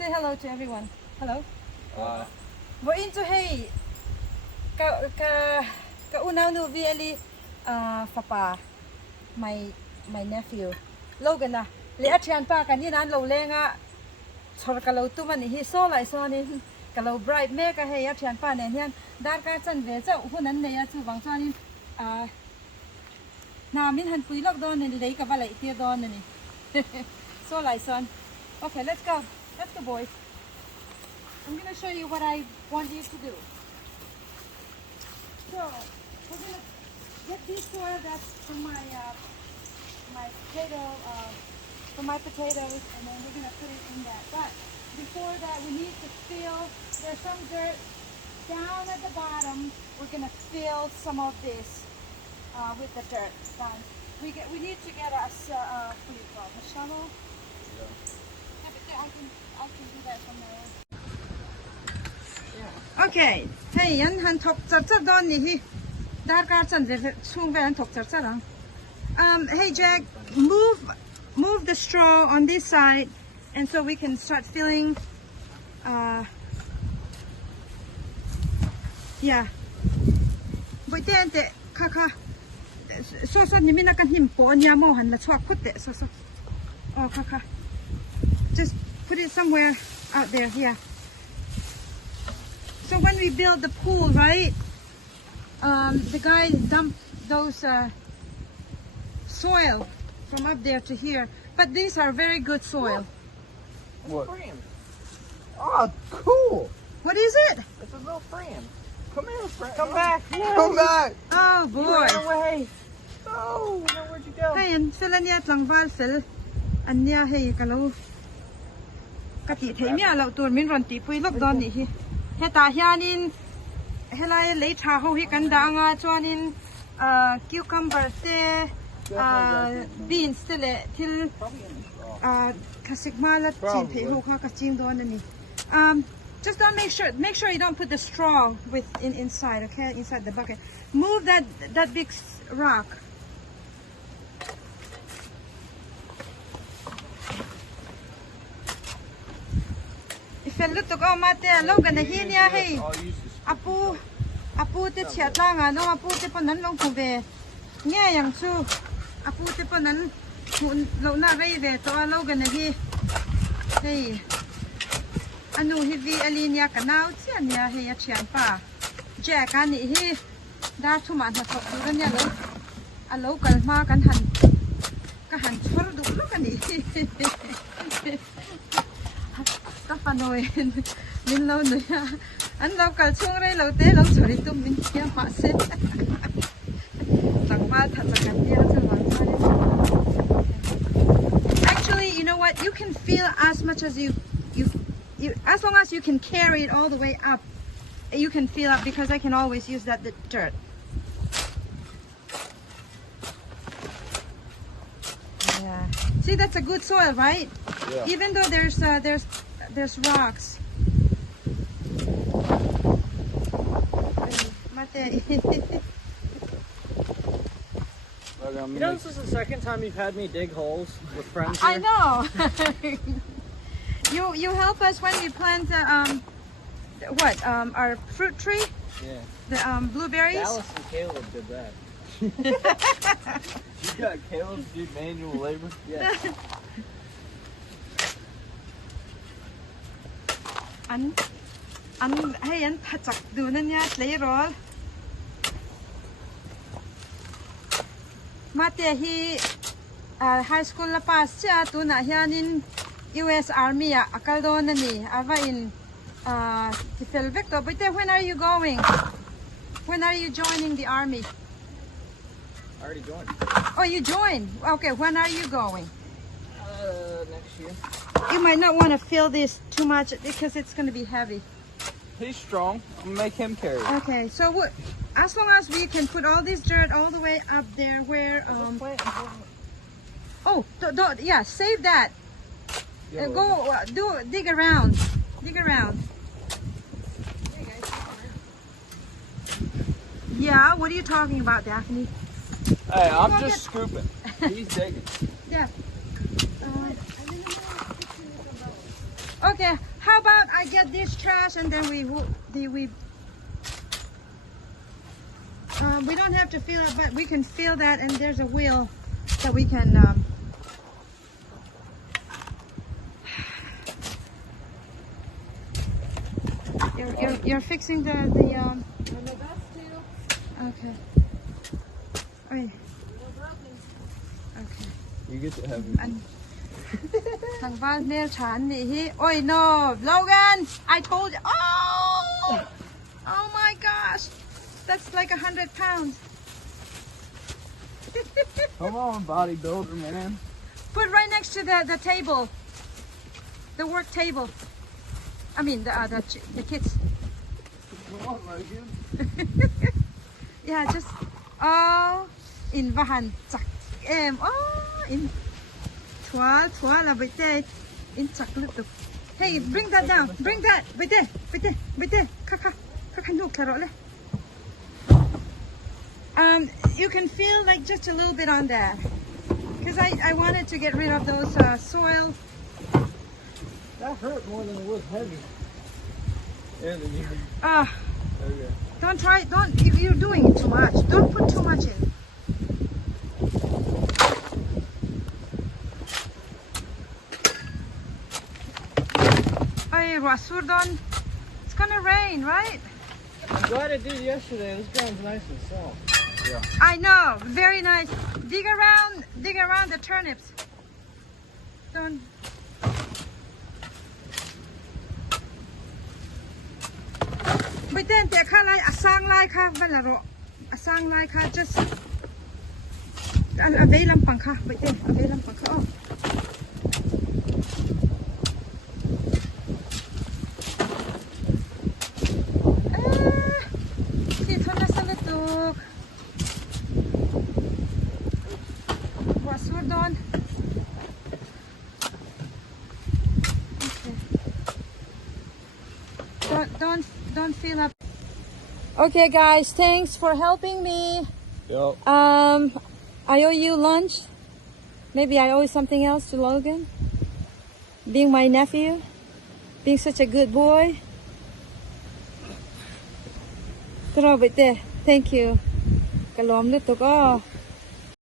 Say hello to everyone. Hello. We're into hey. Ka unaw no vi papa. My nephew. Logan na. Le thianpa kan hinan lo lenga. Chor ka lo tu man hi so lai so ni ka lo bright me ka hey thianpa ne hian dar ka chan ve chau hunan ne ya chu wang chuan na min han pui lok don ni dei ka ba lai tia don ni. So lai son. Okay, let's go. Let's go, boys. I'm going to show you what I want you to do. So, we're going to get this soil that's from my potatoes, and then we're going to put it in that. But before that, we need to fill. There's some dirt down at the bottom. We're going to fill some of this with the dirt. We need to get a what do you call it, a shovel. Yeah. I can do that from there. Yeah. Okay. Hey, yan han thok char char don ni hi. Dar ka chan ve chung ve han thok char char ang. Hey Jack, move the straw on this side, and so we can start filling. Yeah. But then the kaka. So ni mina kan him po nya mo han la chhuah khut te so. Oh kaka. Just put it somewhere out there, yeah. So when we build the pool, right, the guy dumped those soil from up there to here. But these are very good soil. What? Friend. Oh, cool. What is it? It's a little friend. Come here, friend. Come back. Yes. Come back. Oh, boy. You ran away. Oh, where'd you go? Hey, and fill anya tlang val fill. Anya hey kalau. Kati thấy mía lậu tuần mình run tí pui lốc đòn nhỉ he ta hianin he lai lấy trà hậu hi kan da nga chuanin cucumber te beans te le thil kasik malat chin thei hu kha ka ching don ani just don't make sure you don't put the straw inside, okay, inside the bucket. Move that big rock. Look to go mate Logan na hinya hey apu te chat la nga no apu te panan long ku ve nya yang chu apu te panan lo na rei ve to Logan na hi hey anu hi vi alinia kanau chian ya hey ya thianpa Jack ani hi da thu man ha thok du nya lo alo kal ma kan han chhor du lo kan ni Panoy min lo no ya an lo kal chung reiloteah long chori tum min kia ma se tang ma tha kan dia Actually, you know what, you can feel as much as you as long as you can carry it all the way up, you can feel up, because I can always use the dirt. Yeah, see, that's a good soil, right? Yeah. Even though there's rocks. You know, this is the second time you've had me dig holes with friends here. I know. You help us when we plant our fruit tree. Yeah. The blueberries. Dallas and Caleb did that. You got Caleb to do manual labor? Yeah. Hey, an chak du na nya tleirawl. Mate hi high school la pass cha tu na hianin US Army akal don ani ava in kifel vek to. But when are you going? When are you joining the army? I already joined. Oh, you joined. Okay, when are you going? Next year. You might not want to fill this too much because it's going to be heavy. He's strong. I'm gonna make him carry it. Okay, so what? As long as we can put all this dirt all the way up there where yeah, save that. Dig around. Yeah, what are you talking about, Daphne? Hey, I'm just scooping. He's digging. Yeah. Okay, I get this trash and then we don't have to fill it, but we can fill that, and there's a wheel that we can you're fixing the okay. Oi. Okay. You get to have And ทางบ้านแม่ฉันนี่ฮิ Oi no Logan I told you oh my gosh that's like 100 pounds Come on, bodybuilder, man. Put right next to the table, the work table. I mean the kids. Come on, Logan. Yeah, just in vahan chak in chhuah la bite in chak lutuk. Hey, bring that down. Bring that. Bite. Kaka no karo le. You can feel like just a little bit on that, because I wanted to get rid of those soil. That hurt more than it was heavy. Yeah, then you. Okay. Don't, if you're doing it too much, don't put too much in. Hey, Rasurdon, it's gonna rain, right? I'm glad it did yesterday. This ground's nice and soft. Yeah. I know, very nice. Dig around the turnips. Don't. But then the color asang like ha balaro asang like ha just an availam pangka. But then availam pangka. Oh. Don't fill up. Okay guys, thanks for helping me. Yep. I owe you lunch. Maybe I owe something else to Logan. Being my nephew, being such a good boy. Thank you. Kalom lutok